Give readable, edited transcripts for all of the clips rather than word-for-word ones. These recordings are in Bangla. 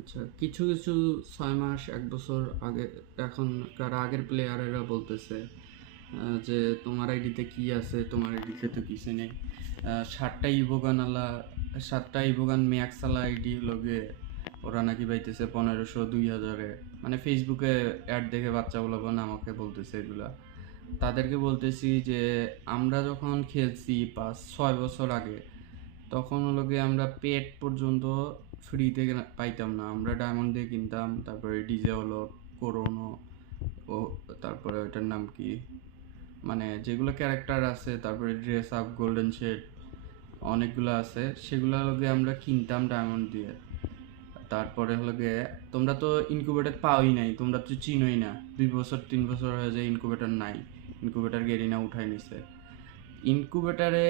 আচ্ছা, কিছু কিছু 6 মাস 1 বছর আগে এখনকার আগের প্লেয়ারেরা বলতেছে যে তোমার আইডিতে কি আছে, তোমার আইডিতে তো কিছু নেই। 7টা ইভোগান ম্যাক্সালা আইডি লগে ওরা নাকি পাইতেছে 1500 2000-এ। মানে ফেসবুকে অ্যাড দেখে বাচ্চাগুলো আমাকে বলতেছে এগুলা। তাদেরকে বলতেছি যে আমরা যখন খেলছি 5-6 বছর আগে, তখন হলো গিয়ে আমরা পেট পর্যন্ত ফ্রিতে পাইতাম না, আমরা ডায়মন্ড দিয়ে কিনতাম। তারপরে ডিজে হলো, করোনো, ও তারপরে ওইটার নাম কি, মানে যেগুলো ক্যারেক্টার আছে, তারপরে ড্রেস আপ, গোল্ডেন শেড, অনেকগুলো আছে, সেগুলো হলো গিয়ে আমরা কিনতাম ডায়মন্ড দিয়ে। তারপরে হলো গিয়ে তোমরা তো ইনকিউবেটর পাওই নাই, তোমরা তো চিনোই না। 2 বছর 3 বছর হয়ে যায় ইনকিউবেটর নাই, ইনকিউবেটর গেরিনা উঠাই নিছে। ইনকিউবেটারে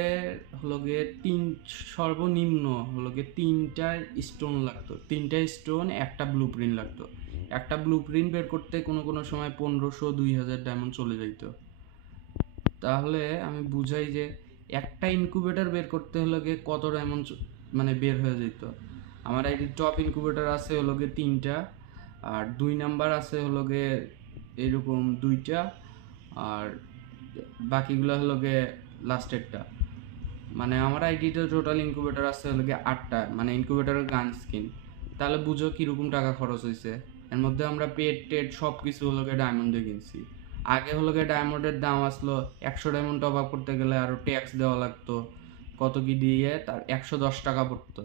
হলো গিয়ে সর্বনিম্ন হলো গিয়ে 3টা স্টোন লাগতো, 3টা স্টোন, একটা ব্লু প্রিন্ট লাগতো। একটা ব্লু প্রিন্ট বের করতে কোনো কোনো সময় 1500-2000 ডায়মন্ড চলে যাইতো। তাহলে আমি বুঝাই যে একটা ইনকিউবেটর বের করতে হলো গিয়ে কত ডায়মন্ড মানে বের হয়ে যেত। আমার আইডি টপ ইনকিউবেটর আছে হলো গিয়ে 3টা, আর 2 নাম্বার আছে হলো গিয়ে এরকম 2টা, আর বাকিগুলো হলো গিয়ে লাস্টেরটা। মানে আমার আইডিতে টোটাল ইনকিউবেটর আছে হলো গিয়ে 8টা, মানে ইনকিউবেটরের গান স্কিন। তাহলে বুঝো কীরকম টাকা খরচ হয়েছে। এর মধ্যে আমরা পেট টেট সব কিছু হলো গিয়ে ডায়মন্ডে কিনছি। আগে হলো গিয়ে ডায়মন্ডের দাম আসলো 100 ডায়মন্ড টপ আপ করতে গেলে আরও ট্যাক্স দেওয়া লাগতো, কত কি দিয়ে তার 110 টাকা পড়তো।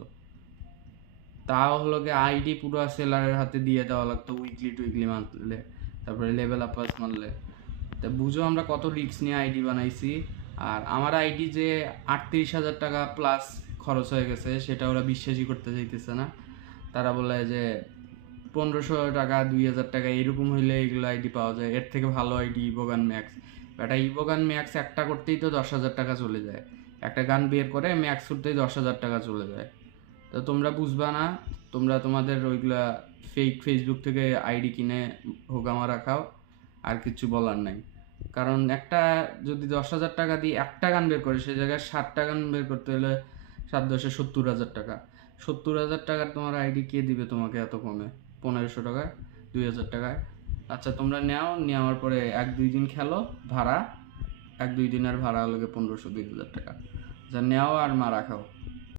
তাও হলো গিয়ে আইডি পুরো সেলারের হাতে দিয়ে দেওয়া লাগতো উইকলি টুইকলি মারলে, তারপরে লেভেল আপাস মারলে। তা বুঝো আমরা কত রিস্ক নিয়ে আইডি বানাইছি। আর আমার আইডি যে 38,000 টাকা প্লাস খরচ হয়ে গেছে, সেটা ওরা বিশ্বাসই করতে চাইতেছে না। তারা বলে যে 1500 টাকা 2000 টাকা এরকম হইলে এগুলো আইডি পাওয়া যায়, এর থেকে ভালো আইডি ইভোগান ম্যাক্স। এটা ইভোগান ম্যাক্স একটা করতেই তো 10,000 টাকা চলে যায়, একটা গান বের করে ম্যাক্স করতেই 10,000 টাকা চলে যায়। তো তোমরা বুঝবা না, তোমরা তোমাদের ওইগুলা ফেসবুক থেকে আইডি কিনে হোগামা রাখাও, আর কিছু বলার নাই। কারণ একটা যদি 10,000 টাকা দিয়ে একটা গান বের করে, সেই জায়গায় 7টা গান বের করতে হলে 7 10 70,000 টাকা। 70,000 টাকার তোমার আইডি কে দিবে তোমাকে এত কমে? 1500 টাকায়, 2,000 টাকায়। আচ্ছা তোমরা নেওয়ার পরে 1-2 দিন খেলো, ভাড়া 1-2 দিনের ভাড়া হলো 1500-2,000 টাকা। যা নেও আর মারা খাও।